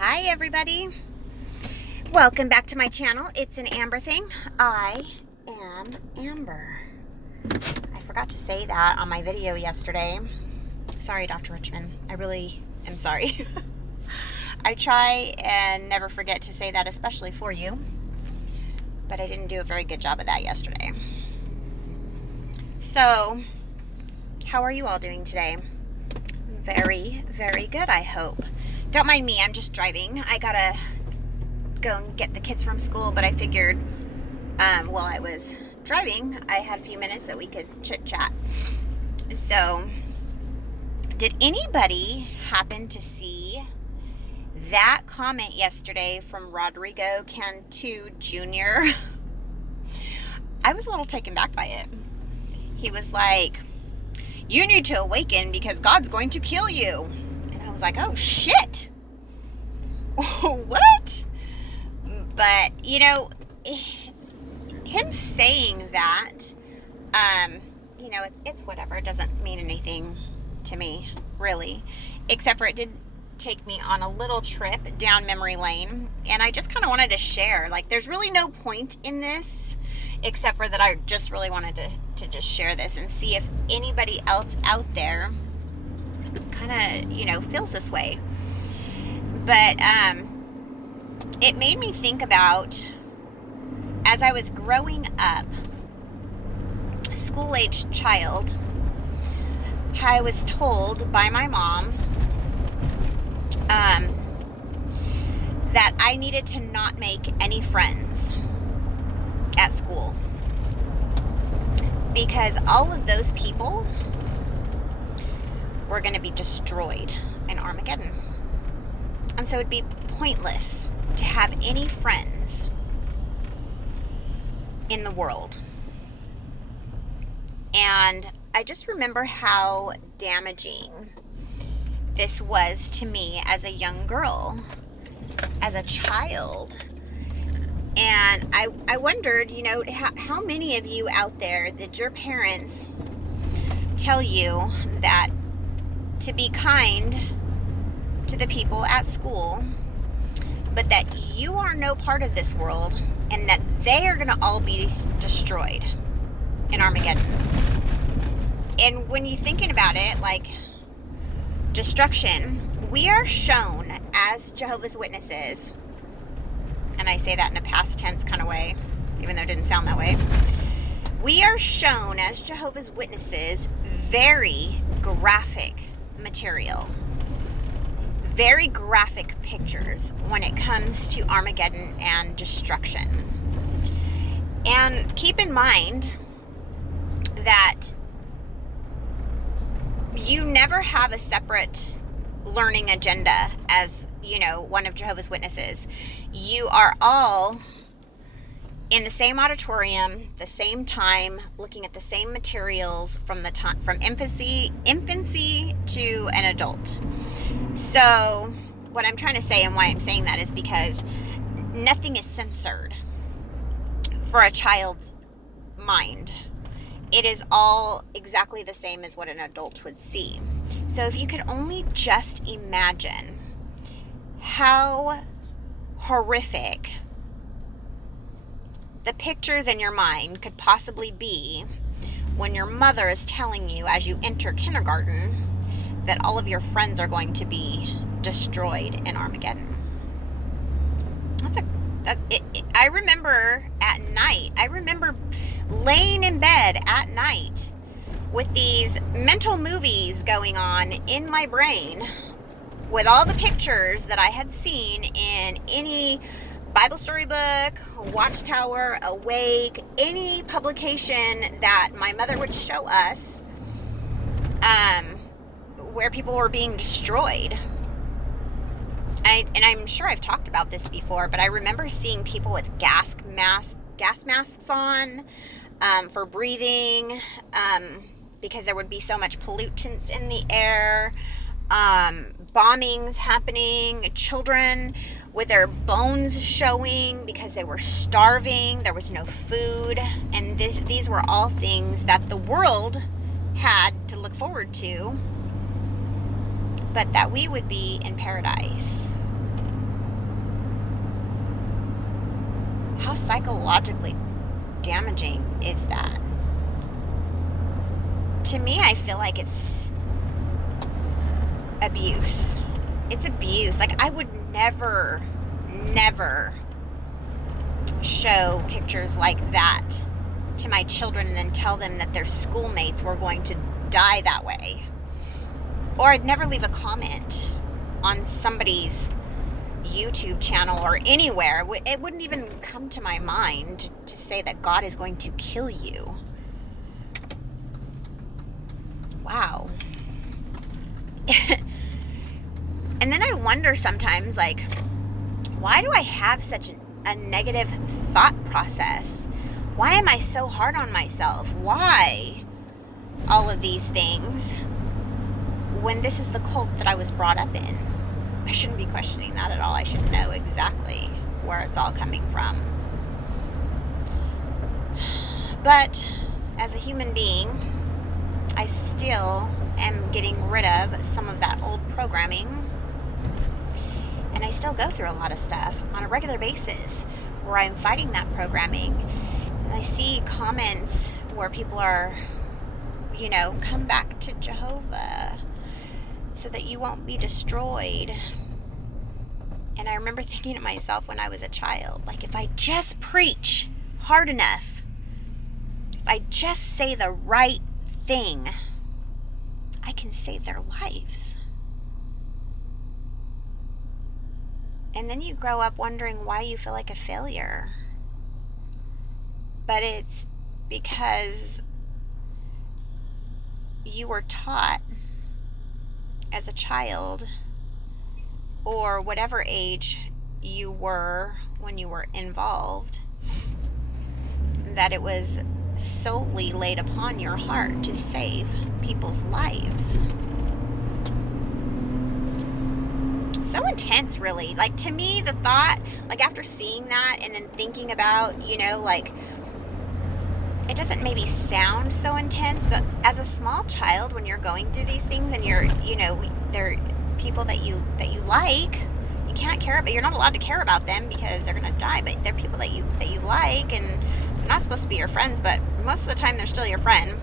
Hi everybody, welcome back to my channel. It's an Amber thing. I am Amber. I forgot to say that on my video yesterday. Sorry, Dr. Richmond. I really am sorry. I try and never forget to say that, especially for you, but I didn't do a very good job of that yesterday. So, how are you all doing today? Very, very good, I hope. Don't mind me, I'm just driving. I gotta go and get the kids from school, but I figured while I was driving, I had a few minutes that we could chit chat. So, did anybody happen to see that comment yesterday from Rodrigo Cantu Jr.? I was a little taken back by it. He was like, "You need to awaken because God's going to kill you." And I was like, oh shit. What? But, you know, him saying that, you know, it's whatever. It doesn't mean anything to me, really. Except for it did take me on a little trip down memory lane. And I just kind of wanted to share. Like, there's really no point in this, except for that I just really wanted to just share this and see if anybody else out there kind of, you know, feels this way. But it made me think about, as I was growing up, school-aged child, I was told by my mom that I needed to not make any friends at school because all of those people were going to be destroyed in Armageddon. And so it'd be pointless to have any friends in the world. And I just remember how damaging this was to me as a young girl, as a child. And I wondered, you know, how many of you out there did your parents tell you that to be kind to the people at school, but that you are no part of this world and that they are going to all be destroyed in Armageddon? And when you're thinking about it, like destruction, we are shown as Jehovah's Witnesses, and I say that in a past tense kind of way, even though it didn't sound that way. We are shown as Jehovah's Witnesses very graphic material, very graphic pictures when it comes to Armageddon and destruction. And keep in mind that you never have a separate learning agenda as, you know, one of Jehovah's Witnesses. You are all in the same auditorium, the same time, looking at the same materials from the time from infancy to an adult. So what I'm trying to say and why I'm saying that is because nothing is censored for a child's mind. It is all exactly the same as what an adult would see. So if you could only just imagine how horrific the pictures in your mind could possibly be when your mother is telling you as you enter kindergarten that all of your friends are going to be destroyed in Armageddon. I remember at night, I remember laying in bed at night with these mental movies going on in my brain with all the pictures that I had seen in any Bible storybook, Watchtower, Awake, any publication that my mother would show us, where people were being destroyed. And I'm sure I've talked about this before, but I remember seeing people with gas masks on for breathing, because there would be so much pollutants in the air, bombings happening, children with their bones showing because they were starving, there was no food, and these were all things that the world had to look forward to, but that we would be in paradise. psychologically damaging is that? To me, I feel like it's abuse. It's abuse. Like, I would never show pictures like that to my children and then tell them that their schoolmates were going to die that way. Or I'd never leave a comment on somebody's YouTube channel or anywhere. It wouldn't even come to my mind to say that God is going to kill you. Wow. And then I wonder sometimes, like, why do I have such a negative thought process? Why am I so hard on myself? Why all of these things when this is the cult that I was brought up in? I shouldn't be questioning that at all. I should know exactly where it's all coming from. But as a human being, I still am getting rid of some of that old programming. And I still go through a lot of stuff on a regular basis where I'm fighting that programming. And I see comments where people are, come back to Jehovah so that you won't be destroyed. And I remember thinking to myself when I was a child, like, if I just preach hard enough, if I just say the right thing, I can save their lives. And then you grow up wondering why you feel like a failure. But it's because you were taught as a child, or whatever age you were when you were involved, that it was solely laid upon your heart to save people's lives. So intense, really. Like, to me, the thought, like, after seeing that and then thinking about, like, it doesn't maybe sound so intense, but as a small child, when you're going through these things and you're, they're people that you like, you can't care about, you're not allowed to care about them because they're gonna die, but they're people that you like, and they're not supposed to be your friends, but most of the time they're still your friend.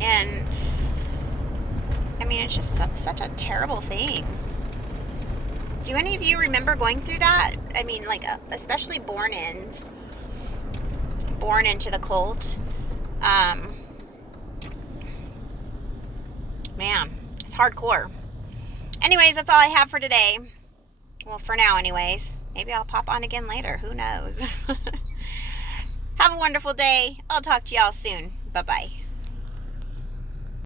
And I mean, it's just such a terrible thing. Do any of you remember going through that? I mean, like, especially born into the cult. Man, it's hardcore. Anyways, that's all I have for today. Well, for now anyways. Maybe I'll pop on again later. Who knows? Have a wonderful day. I'll talk to y'all soon. Bye-bye.